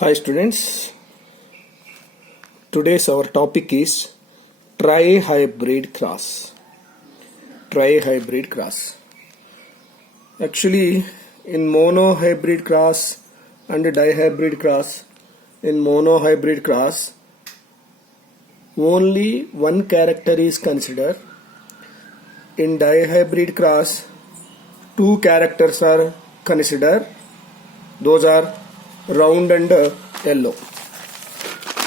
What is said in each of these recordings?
Hi students, today's our topic is trihybrid cross. Trihybrid cross. Actually, in monohybrid cross and dihybrid cross, in monohybrid cross, only one character is considered. In dihybrid cross, two characters are considered. Those are round and yellow.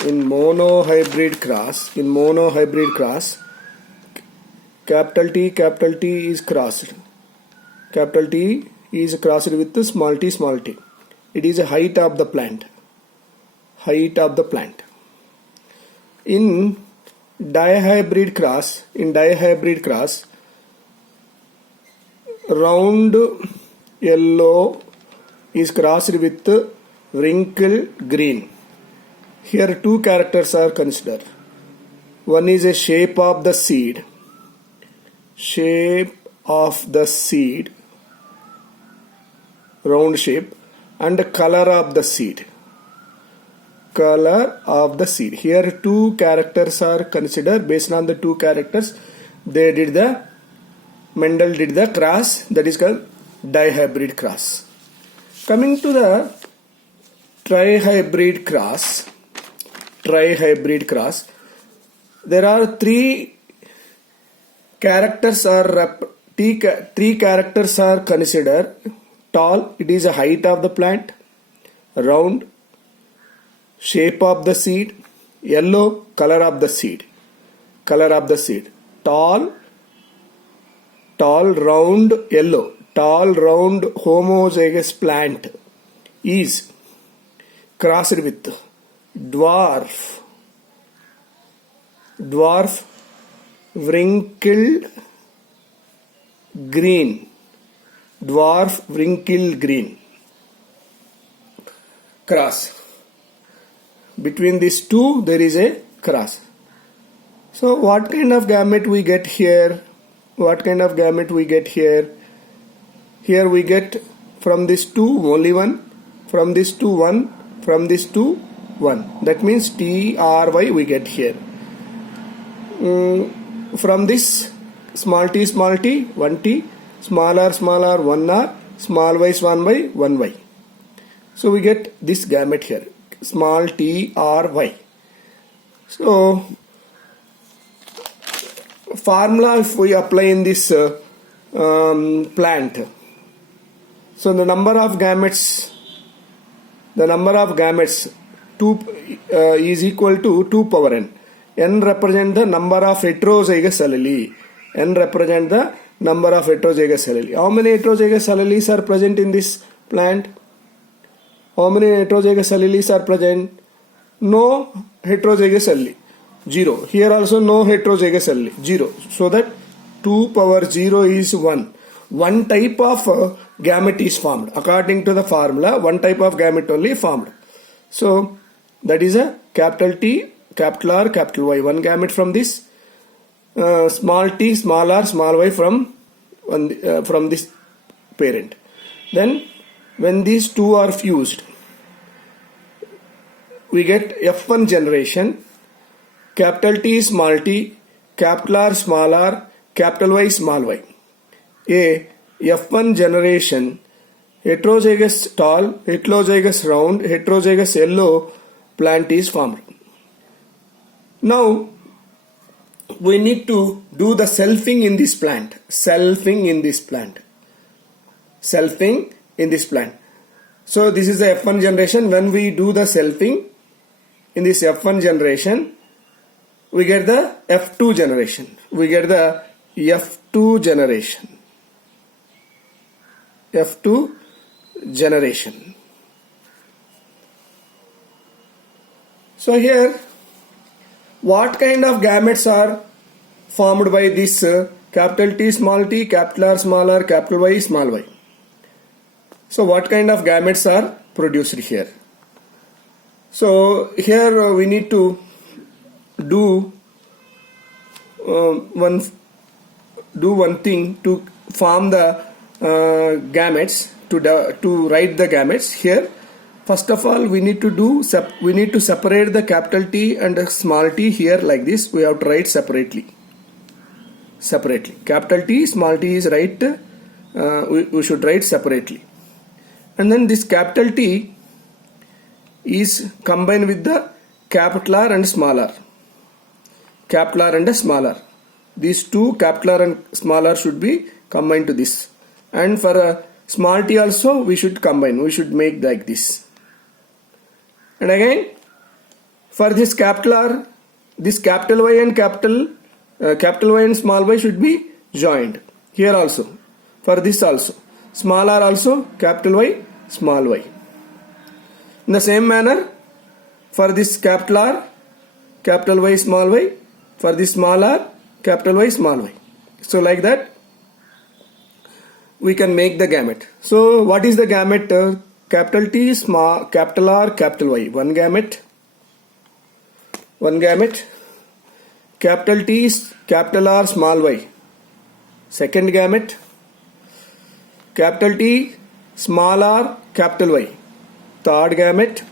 In monohybrid cross, capital T is crossed. Capital T is crossed with small t. It is a height of the plant. In dihybrid cross, round yellow is crossed with wrinkled green. Here two characters are considered. One is a shape of the seed, round shape, and color of the seed. Here two characters are considered. Based on the two characters, Mendel did the cross, that is called dihybrid cross. Coming to the trihybrid cross, there are three characters are considered. Tall, it is a height of the plant. Round, shape of the seed. Yellow, color of the seed. Tall, round, yellow. Tall, round, homozygous plant is crossed with dwarf, wrinkled green. Cross. Between these two, there is a cross. So, what kind of gamete we get here? Here we get from this two only one, from this two one, from this two one. That means TRY we get here. From this small t 1 t, small r 1 r, small y 1 y. So we get this gamete here, small t r y. So formula if we apply in this plant. So the number of gametes 2 is equal to 2 power n. N represent the number of heterozygous allele. How many heterozygous alleles are present in this plant? No heterozygous allele. 0. Here also no heterozygous allele. 0. So that 2 power 0 is 1. One type of gamete is formed. According to the formula, one type of gamete only formed. So that is a capital T, capital R, capital Y. One gamete from this, small t, small r, small y from this parent. Then when these two are fused, we get F1 generation. Capital T, small t, capital R, small r, capital Y, small y. A F1 generation, heterozygous tall, heterozygous round, heterozygous yellow plant is formed. Now we need to do the selfing in this plant. So this is the F1 generation. When we do the selfing in this F1 generation, we get the F2 generation. So here, what kind of gametes are formed by this capital T, small t, capital R, small r, capital Y, small y? So what kind of gametes are produced here? So here we need to do one thing to form the gametes, to write the gametes. Here First of all, we need to separate the capital T and the small t here like this. We have to write separately. Capital T, small t is right. We should write separately. And then this capital T is combined with the capital R and small r. Capital R and a small r. These two, capital R and small r, should be combined to this. And for a small t also we should combine. We should make like this. And again, for this capital R, this capital Y and capital Y and small y should be joined. Here also. For this also. Small r also, capital Y, small y. In the same manner, for this capital R, capital Y, small y. For this small r, capital Y, small y. So like that, we can make the gamete. So what is the gamete? Capital T, small, capital R, capital Y. One gamete. Capital T, capital R, small y. Second gamete. Capital T, small r, capital Y. Third gamete.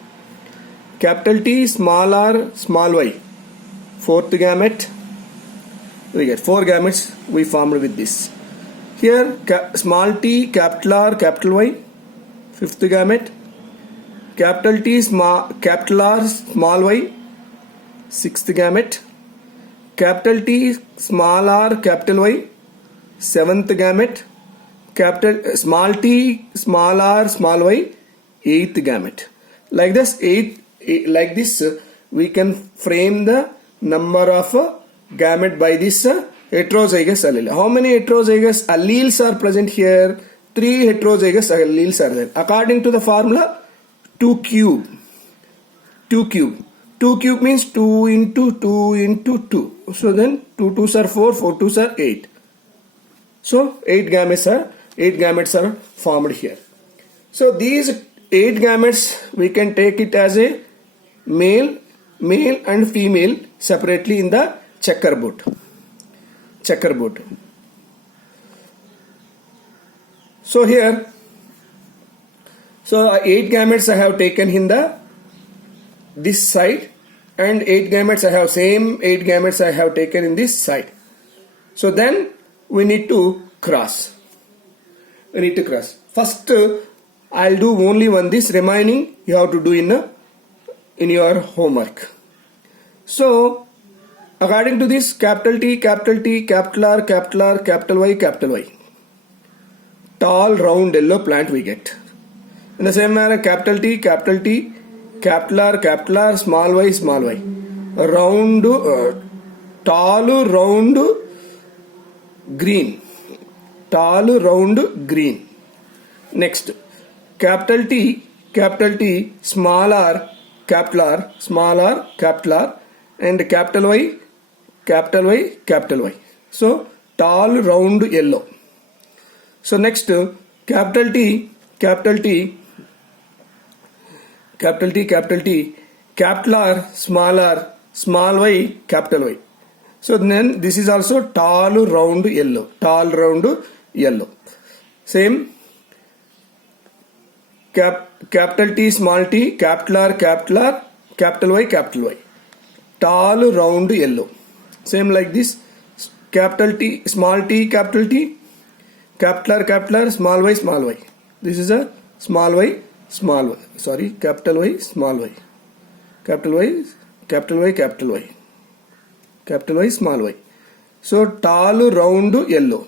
Capital T, small r, small y. Fourth gamete. We get 4 gametes we formed with this. Here small t, capital R, capital Y. Fifth gamete. Capital T, capital R, small y. Sixth gamete. Capital T, small r, capital Y. Seventh gamete. Capital small t, small r, small y. Eighth gamete. Like this, like this, we can frame the number of gamete by this heterozygous allele. How many heterozygous alleles are present here? 3 heterozygous alleles are there. According to the formula, 2 cube. 2 cube means 2 into 2 into 2. So then 2 2s are 4, 4 2s are 8. So 8 gametes are formed here. So these 8 gametes we can take it as a male and female separately in the checkerboard. So here, 8 gametes I have taken in this side, and 8 gametes I have taken in this side. So then we need to cross. First, I'll do only one. This remaining you have to do in your homework. So according to this, capital T, capital R, capital Y. Tall round yellow plant we get. In the same manner, capital T, capital R, small y. Round, tall round green. Next, capital T, small r, capital R, and capital Y. So tall round yellow. So next, capital T, capital R, small y, capital Y. So then this is also tall round yellow. Same, capital T, small t, capital R, capital Y. Tall round yellow. Same like this, capital T, capital R, small y. This is a small y. Sorry, capital Y, small y. Capital Y, small y. So tall round yellow.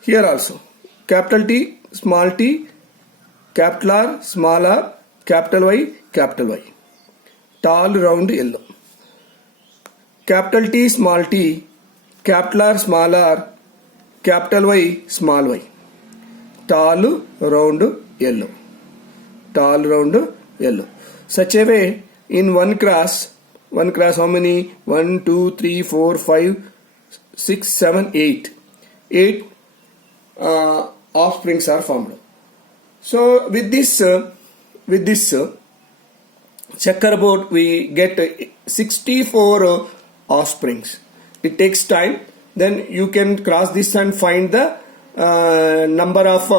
Here also, capital T, capital R, small r, capital Y. Tall round yellow. Capital T, capital R, small r, capital Y. Tall round yellow. Such a way, in one class, how many? 1, 2, 3, 4, 5, 6, 7, 8. 8 offsprings are formed. So with this checkerboard, we get 64 offsprings. It takes time. Then you can cross this and find the number of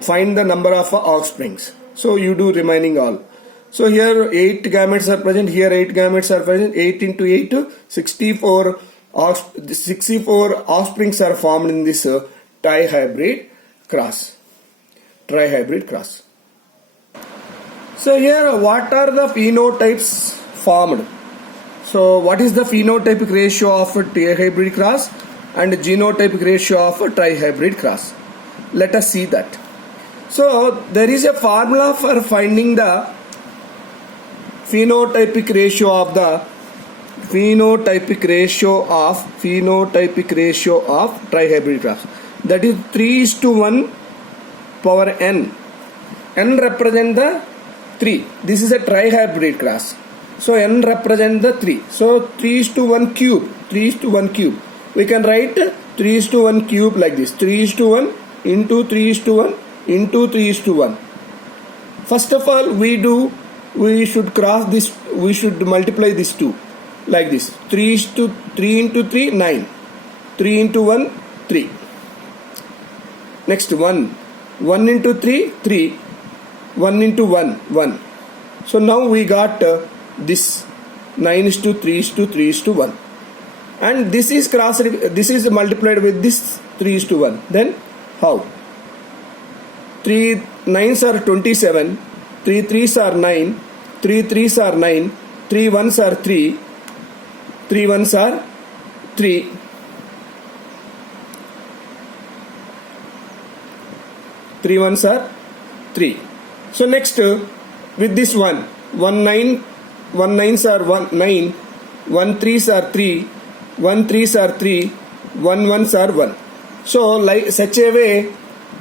find the number of offsprings. So you do remaining all. So here 8 gametes are present, here 8 gametes are present, 8 into 8, 64 offsprings are formed in this trihybrid cross. So here what are the phenotypes formed? So what is the phenotypic ratio of a trihybrid cross and genotypic ratio of a trihybrid cross? Let us see that. So there is a formula for finding the phenotypic ratio of trihybrid cross. That is 3:1 power n. N represent the 3. This is a trihybrid cross. So n represent the 3. So 3:1 cube. 3:1 cube. We can write 3:1 cube like this. 3:1 into 3:1 into 3:1. First of all, we should cross this. We should multiply this 2 like this. 3 into 3 9. 3 into 1 3. Next 1. 1 into 3 3. 1 into 1 1. So now we got this 9:3:3:1, and this is multiplied with this 3:1. Then how? 3 9s are 27, 3 3s are 9, 3 3s are 9, 3 1s are 3, 3 1s are 3, 3 1s are 3. So next with this 1 9s are 9, 1 3s are 3, 1 3s are 3, 1 1s are 1. So like such a way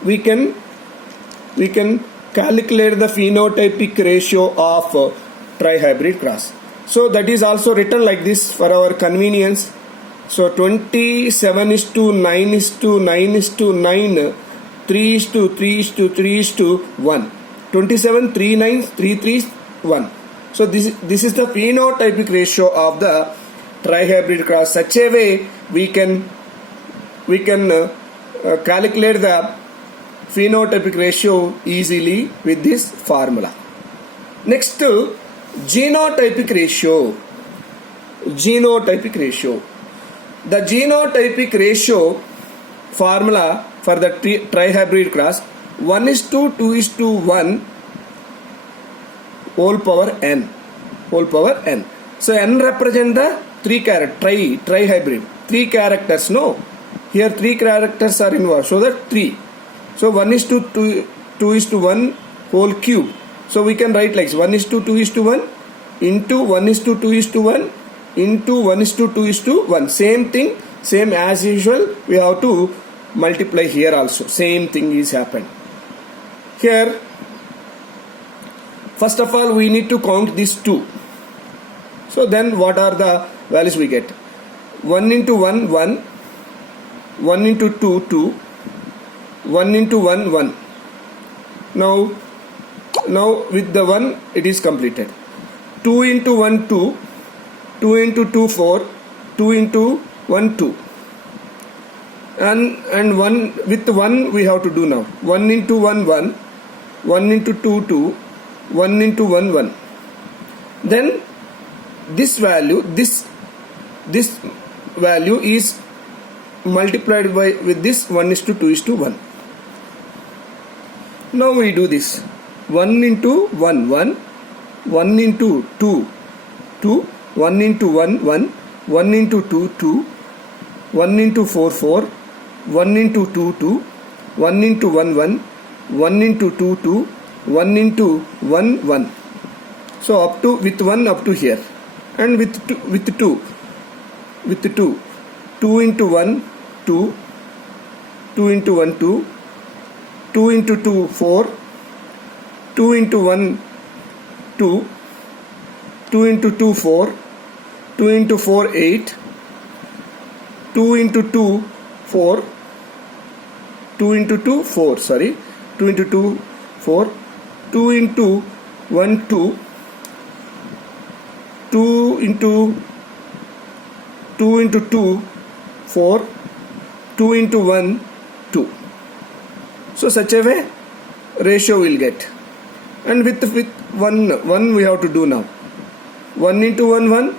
we can calculate the phenotypic ratio of trihybrid cross. So that is also written like this for our convenience. So 27:9:9:9:9, 3:3:3:1. 27 3 9 3 3 1. So this is the phenotypic ratio of the trihybrid cross. Such a way we can calculate the phenotypic ratio easily with this formula. Next, genotypic ratio. The genotypic ratio formula for the trihybrid cross: 1:2:1 whole power n. So n represent the 3 character trihybrid. 3 characters. No, here 3 characters are involved. So that 3. So 1:2:1 whole cube. So we can write like 1:2:1 into 1:2:1 into 1:2:1. Same thing, same as usual. We have to multiply here also. Same thing is happened. Here, first of all, we need to count these 2. So then what are the values we get? 1 into 1 1, 1 into 2 2, 1 into 1 1. Now with the 1 it is completed. 2 into 1 2, 2 into 2 4, 2 into 1 2. And 1 with 1 we have to do now. 1 into 1 1, 1 into 2 2, 1 into 1 1. Then this value is multiplied with this 1:2:1. Now we do this. 1 into 1 1, 1 into 2 2, 1 into 1 1, 1 into 2 2, 1 into 4 4, 1 into 2 2, 1 into 1 1, 1 into 2 2, 1 into 1 1. So up to with 1 up to here, and with 2 2 into 1 2, 2 into 1 2, 2 into 2 4, 2 into 1 2, 2 into 2 4, 2 into 4 8, 2 into 2 4, 2 into 2 4, 2 into 2 4, 2 into 1 2, 2 into 2 4, 2 into 1 2. So such a way ratio will get. And with 1 we have to do now. 1 into 1 1,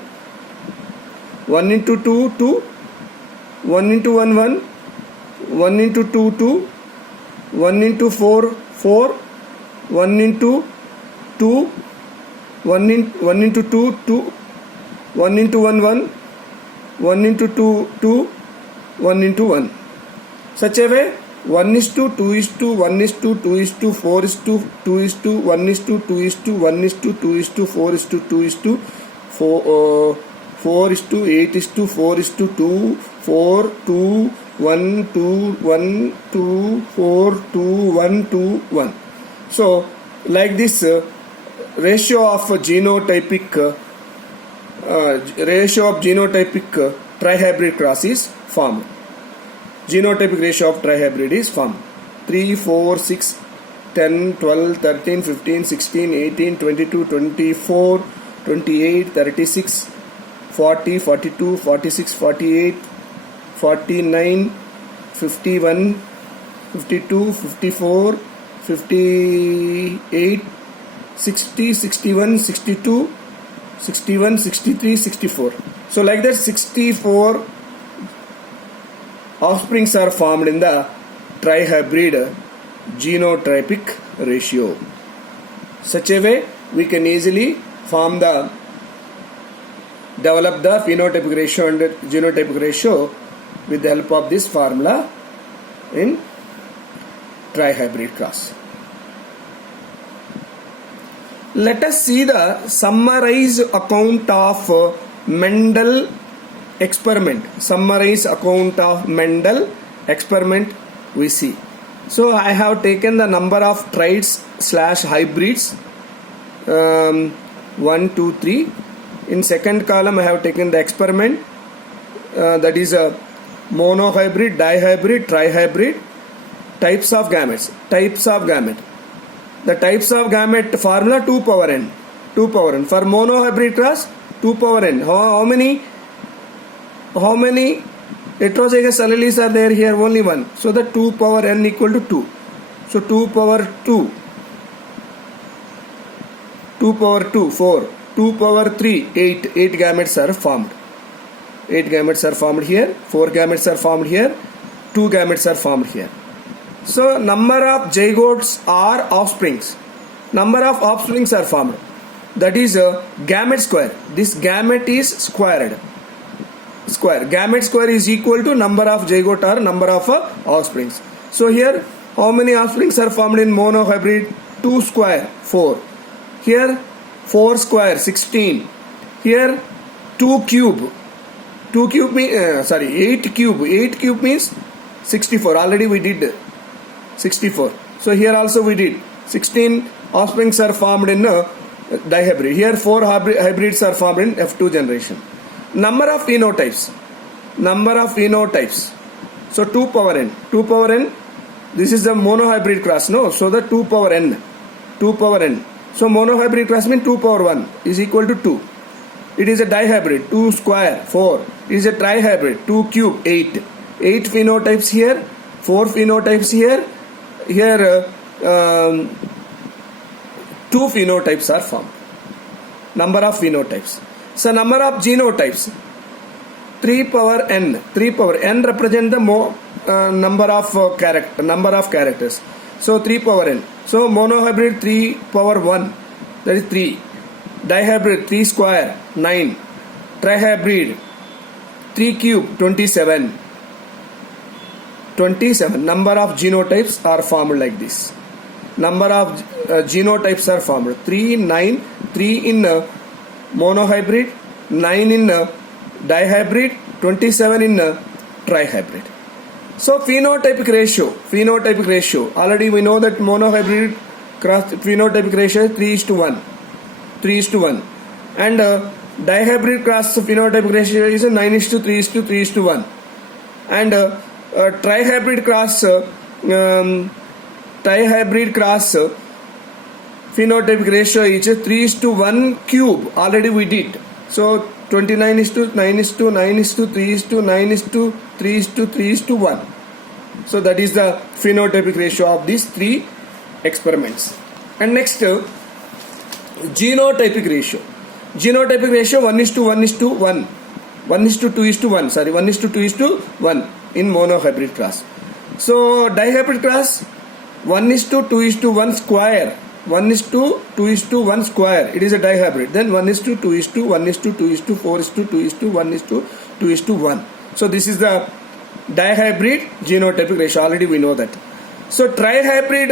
1 into 2 2, 1 into 1 1, 1 into 2 2, 1 into 4 4, 1 into 2, 1 into 2 2, 1 into 1 1, 1 into 2 2, 1 into 1. Such a way 1 is to 2 is to 1 is to 2 is to 4 is to 2 is to 1 is to 2 is to 1 is to 2 is to 4 is to 2 is to 4 is to 8 is to 4 is to 2 4 2 1 2 1 2 4 2 1 2 1. So like this ratio of genotypic trihybrid cross is formed. Genotypic ratio of trihybrid is formed. 3 4 6 10 12 13 15 16 18 22 24 28 36 40 42 46 48 49 51 52 54 58 60 61 62 61 63 64. So like that 64 offsprings are formed in the trihybrid genotypic ratio. Such a way we can easily develop the phenotypic ratio and genotypic ratio with the help of this formula in trihybrid cross. Let us see the summarized account of Mendel experiment. Summarized account of Mendel experiment we see. So I have taken the number of traits / hybrids 1 2 3. In second column I have taken the experiment, that is a monohybrid, dihybrid, trihybrid, types of gamete. The types of gamete formula 2 power n. For monohybrid cross 2 power n. How many heterozygous alleles are there here? Only one. So the 2 power n equal to 2. So 2 power 2, 2 power 2 4, 2 power 3 8. 8 gametes are formed. 8 gametes are formed here. 4 gametes are formed here. 2 gametes are formed here. So number of zygotes are offsprings. Number of offsprings are formed. That is a gamete square. This gamete is squared. Gamete square is equal to number of zygote or number of offsprings. So here how many offsprings are formed in monohybrid? 2 square 4. Here 4 square 16. Here 2 cube. 8 cube. 8 cube means 64. Already we did 64. So here also we did 16 offsprings are formed in dihybrid. Here 4 hybrids are formed in F2 generation. Number of phenotypes. So 2 power n. This is the monohybrid class, no? So the 2 power n. So monohybrid class means 2 power 1 is equal to 2. It is a dihybrid, 2 square 4. It is a trihybrid, 2 cube 8. 8 phenotypes here, 4 phenotypes here. Here 2 phenotypes are formed. Number of phenotypes. So number of genotypes. 3 power n. 3 power n represent the number of characters. So 3 power n. So monohybrid 3 power 1, that is 3. Dihybrid 3 square 9. Trihybrid 3 cube 27. Number of genotypes are formed like this. Number of genotypes are formed 3 9. 3 in monohybrid, 9 in dihybrid, 27 in trihybrid. So phenotypic ratio. Already we know that monohybrid cross phenotypic ratio is 3:1. And dihybrid cross phenotypic ratio is 9:3:3:1. And trihybrid cross phenotypic ratio is 3:1 cube. Already we did. So 29:9:9:3:9:3:3:1. So that is the phenotypic ratio of these three experiments. And next, genotypic ratio. Genotypic ratio 1:1:1. 1:2:1. Sorry, 1:2:1 in monohybrid class. So dihybrid class 1:2:1 square. 1:2:1 square. It is a dihybrid. Then 1:2:1:2:4:2:1:2:1. So this is the dihybrid genotypic ratio. Already we know that. So trihybrid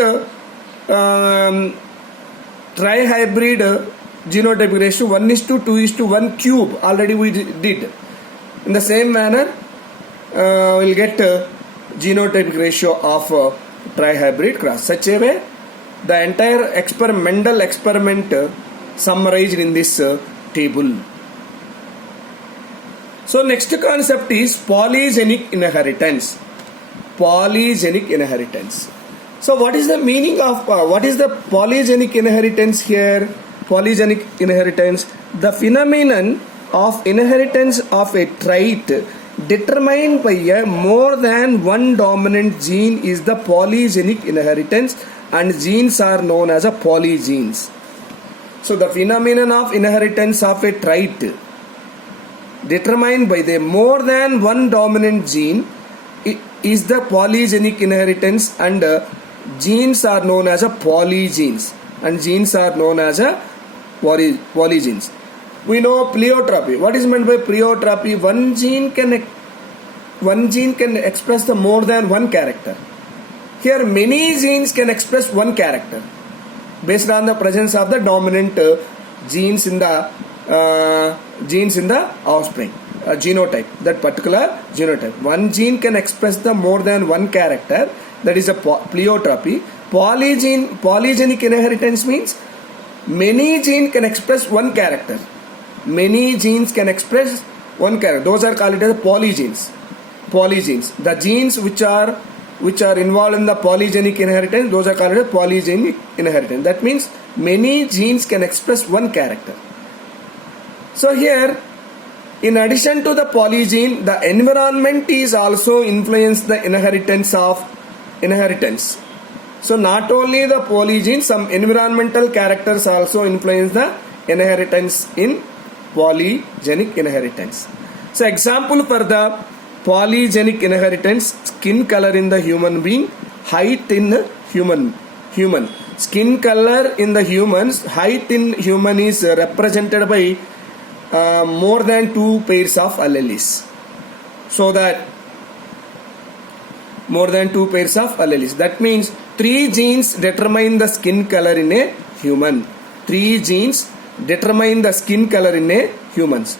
genotypic ratio 1:2:1 cube. Already we did. In the same manner, we'll get genotypic ratio of trihybrid cross. Such a way, the entire Mendel experiment summarized in this table. So next concept is polygenic inheritance. Polygenic inheritance. So what is the meaning of what is the polygenic inheritance here? Polygenic inheritance, the phenomenon of inheritance of a trait determined by a more than one dominant gene is the polygenic inheritance, and genes are known as a polygenes. So the phenomenon of inheritance of a trait determined by the more than one dominant gene is the polygenic inheritance, and genes are known as a polygenes, and genes are known as a polygenes. We know pleiotropy. What is meant by pleiotropy? One gene can express the more than one character. Here many genes can express one character based on the presence of the dominant genes in the offspring, genotype, that particular genotype. One gene can express the more than one character, that is a pleiotropy. Polygenic inheritance means many genes can express one character. Many genes can express one character. Those are called as polygenes. Polygenes. The genes which are involved in the polygenic inheritance, those are called as polygenic inheritance. That means many genes can express one character. So here, in addition to the polygene, the environment is also influence the inheritance of inheritance. So not only the polygene, some environmental characters also influence the inheritance in polygenic inheritance. So example for the polygenic inheritance: skin color in the human being, height in human. Skin color in the humans, height in human is represented by more than two pairs of alleles. So that more than two pairs of alleles. That means 3 genes determine the skin color in a human. 3 genes determine the skin color in a humans.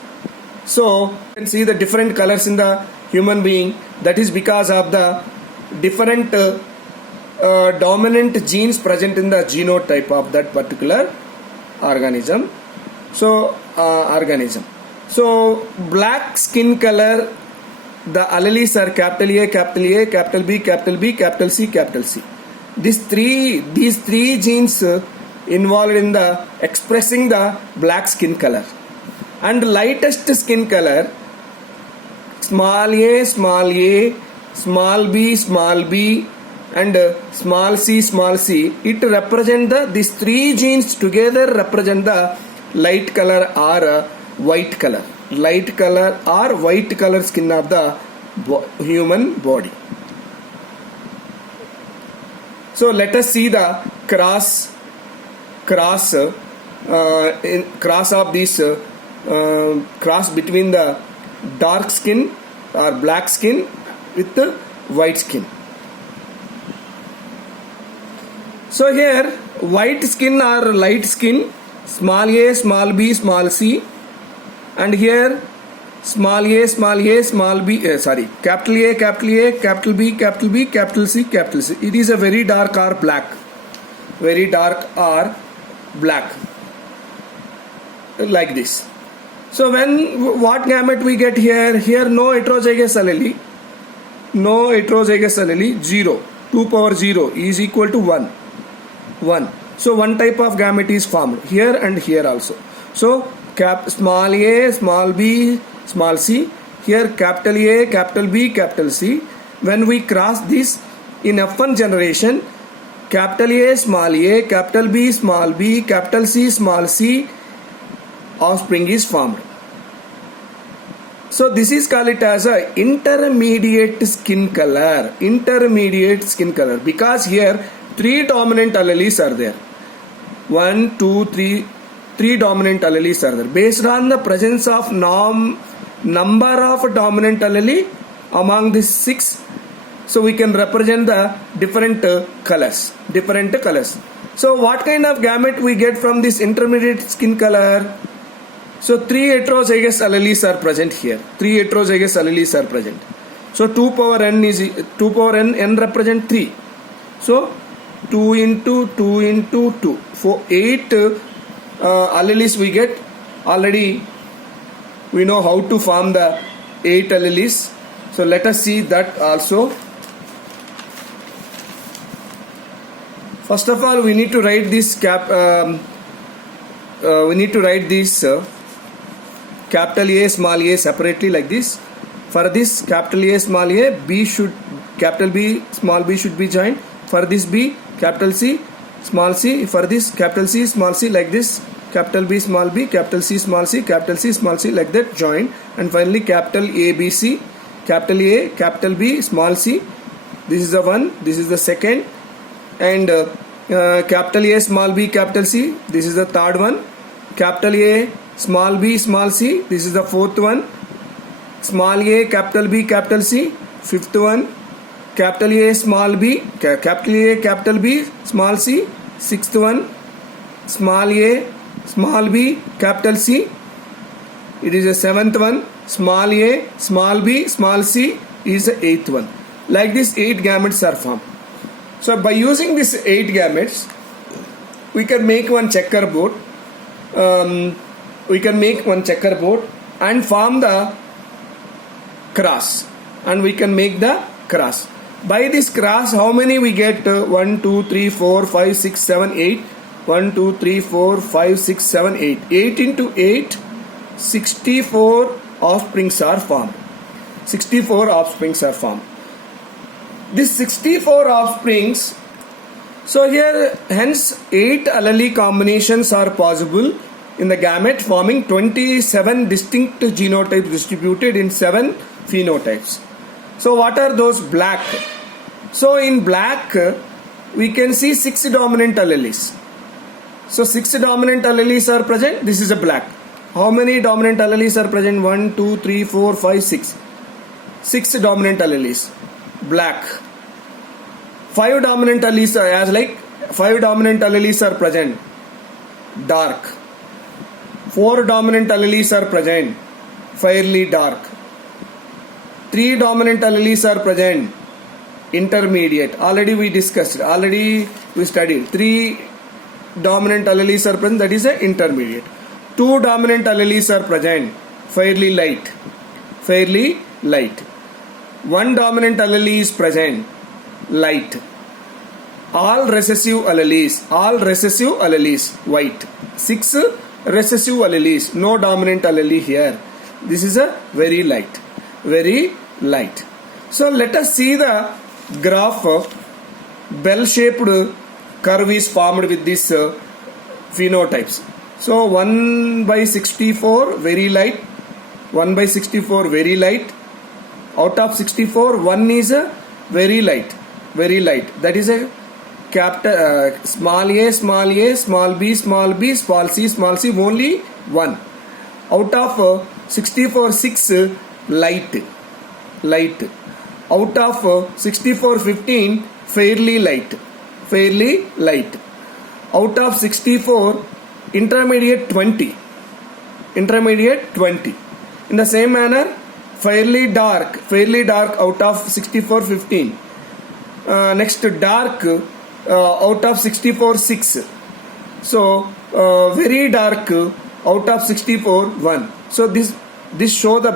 So you can see the different colors in the human being. That is because of the different dominant genes present in the genotype of that particular organism. So black skin color, the alleles are capital A, capital A, capital B, capital B, capital C, capital C. These three genes involved in the expressing the black skin color. And lightest skin color, small a, small b, and small c, it represent these 3 genes together represent the light color or white color. Light color or white color skin of the human body. So let us see the cross of this cross between the dark skin or black skin with the white skin. So here white skin or light skin, small a, small b, small c, and here small a, small b, capital A, capital B, capital B, capital C, capital C. It is a very dark or black. Very dark or black. Like this. So what gamete we get here? Here no heterozygous allele. No heterozygous allele, 0. 2 power 0 is equal to 1. So one type of gamete is formed here and here also. So small a, small b, small c. Here capital A, capital B, capital C. when we cross this in F1 generation, capital A, capital B, capital C offspring is formed. So this is called it as a intermediate skin color. Intermediate skin color, because here 3 dominant alleles are there. 1, 2, 3. 3 dominant alleles are there. Based on the presence of number of dominant allele among these 6, so we can represent the different colors. So what kind of gamete we get from this intermediate skin color? So 3 heterozygous alleles are present here. 3 heterozygous alleles are present. So 2 power n represent 3. So 2 into 2 into 2. For 8 alleles we get. Already we know how to form the 8 alleles. So let us see that also. First of all, we need to write this capital A, small a separately like this. For this capital A, small a, capital B, small b should be joined. For this B, capital C, small c. For this capital C, small c, like this. Capital B, small b, capital C, small c, capital C, small c, like that joined. And finally capital A, B, C, capital A, capital B, small c. This is the one, this is the second. And capital A, small b, capital C, this is the third one. Capital A, small b, small c, this is the fourth one. Small a, capital B, capital C, fifth one. Capital A, small b, capital A, capital B, small c, sixth one. Small a, small b, capital C, it is the seventh one. Small a, small b, small c is the eighth one. Like this 8 gametes are formed. So by using these 8 gametes, we can make one checkerboard. And form the cross. And we can make the cross. By this cross, how many we get? 1, 2, 3, 4, 5, 6, 7, 8. 1, 2, 3, 4, 5, 6, 7, 8. 8 into 8, 64 offsprings are formed. 64 offsprings are formed. These 64 offsprings, so here hence 8 allele combinations are possible in the gamete, forming 27 distinct genotypes distributed in 7 phenotypes. So what are those? Black. So in black we can see 6 dominant alleles. So 6 dominant alleles are present. This is a black. How many dominant alleles are present? 1, 2, 3, 4, 5, 6. 6 dominant alleles. Black. 5 dominant alleles are 5 dominant alleles are present. Dark. 4 dominant alleles are present. Fairly dark. 3 dominant alleles are present. Intermediate. Already we discussed. Already we studied. 3 dominant alleles are present. That is a intermediate. 2 dominant alleles are present. Fairly light. Fairly light. 1 dominant allele is present. Light. All recessive alleles. White. 6 recessive alleles. No dominant allele here. This is a very light. So let us see the graph. Bell-shaped curve is formed with these phenotypes. So 1 by 64 very light. 1 by 64 very light. Out of 64, 1 is a very light. That is a capital small a, small b, small c, only 1. Out of 64, 6 light. Out of 64, 15 fairly light. Out of 64, intermediate 20. In the same manner, fairly dark out of 64, 15. Next dark out of 64, 6. So very dark out of 64, 1. So this show the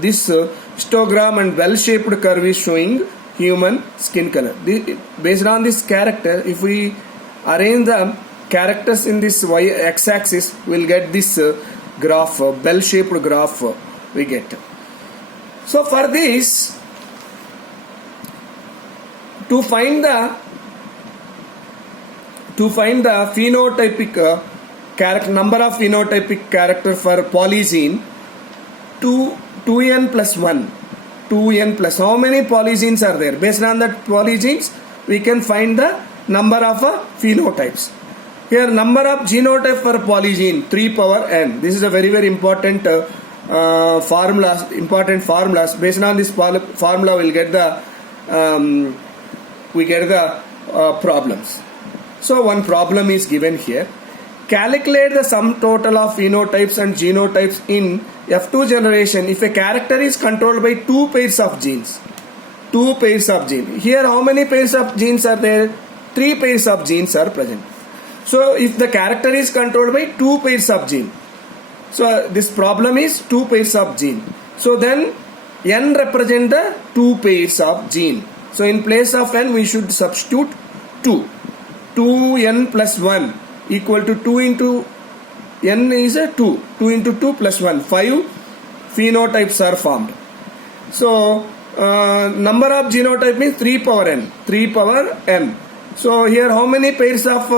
this histogram and bell-shaped curve is showing human skin color. Based on this character, if we arrange the characters in this x-axis, we'll get this graph, bell-shaped graph we get. So for this, To find the phenotypic character, number of phenotypic character for polygene, 2n plus 1, 2n plus, how many polygenes are there? Based on that polygenes, we can find the number of phenotypes. Here, number of genotype for polygene, 3 power n. This is a very, very important formulas. Based on this formula, we'll get the problems. So one problem is given here. Calculate the sum total of phenotypes and genotypes in F2 generation if a character is controlled by 2 pairs of genes. 2 pairs of genes. Here how many pairs of genes are there? 3 pairs of genes are present. So if the character is controlled by 2 pairs of genes, so this problem is 2 pairs of gene. So then n represent the 2 pairs of gene. So in place of n we should substitute 2. 2n plus 1 equal to 2 into n is a 2. 2 into 2 plus 1. 5 phenotypes are formed. So number of genotype means 3 power n. 3 power n. So here how many pairs of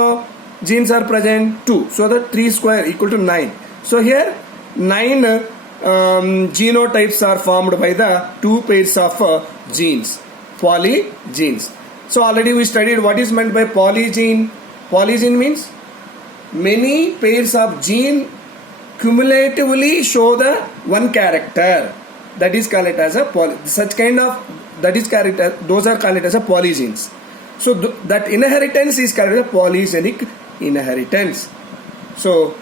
genes are present? 2. So the 3 square equal to 9. So here 9 genotypes are formed by the 2 pairs of genes, polygenes. So already we studied what is meant by polygene. Polygene means many pairs of gene cumulatively show the one character. That is called as a those are called as a polygenes. So that inheritance is called as a polygenic inheritance. So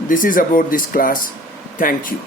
this is about this class. Thank you.